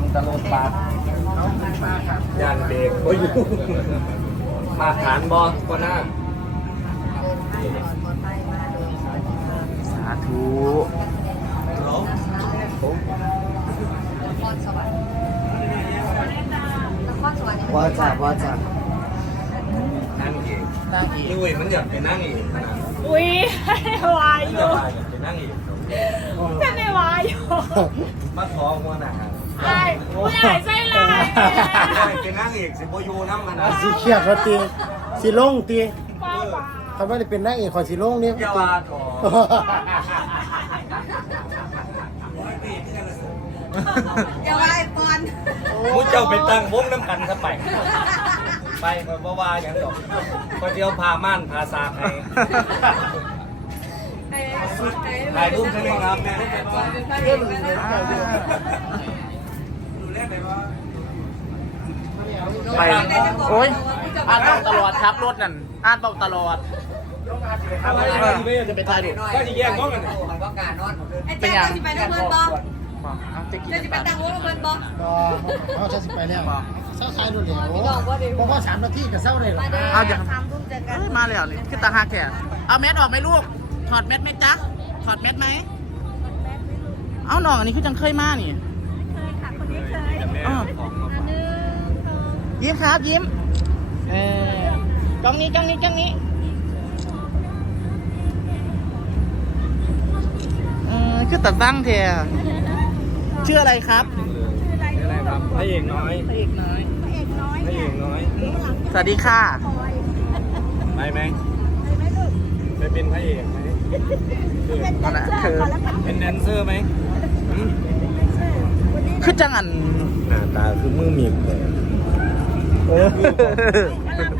องตะลุปากย่านเด็กโอ้ยมาฐานบอสก็น่าสาธุว่าจะว่าจะนั่งอีกนั่งอีกอุ้ยมันอยากไปนั่งอีกอุ้ยวายอยู่จะไม่วายอยู่มาขอหว่าไงใส่ใส่ลายจะนั่งเอกสิโบยูน้ำมันสีเขียวตีสีลงตีทำไมเป็นนักเอกของสีลงเนี่ยเยาวาปอนผู้เจ้าไปตัง้งวงน้ำกันซะไปไปเพราะว่าอย่างนั้กหอเดียวพาม่านพาซาไปถ่ายรูปใช่ไหมครับแม่ไปโอ้ยอ่านตลอดครับรถนั่นอ่านเบาตลอดจะไปตายดิก็จะแยกห้องกันเป็นการนอนเป็นอย่างจะไปเรื่องเงินบ่จะไปแต่งโอ้โหมันบอกเขาจะไปแล้วเศร้าใครดูเหลวบอกว่าสามนาทีจะเศร้าเลยเหรอเอาเดี๋ยวทำรุ่งเจอกันมาแล้วนี่คือตาฮาแก่เอาแมสออกไหมลูก ถอดแมสไหมจ๊ะถอดแมสไหมเอาหน่อกอันนี้คือจังเคยมากนี่ยิ้มครับยิ้มเออกลองนี้กลองนี้กลองนี้เออชื่อตัดตั้งเทชื่ออะไรครับชื่ออะไรครับพระเอกน้อยพระเอกน้อยพระเอกน้อยสวัสดีค่ะไปไหมไปเป็นพระเอกไหมเป็นแดนเซอร์เป็นแดนเซอร์ไหมคือจังอันหน้าตาคือมือมีเลย呵呵呵呵。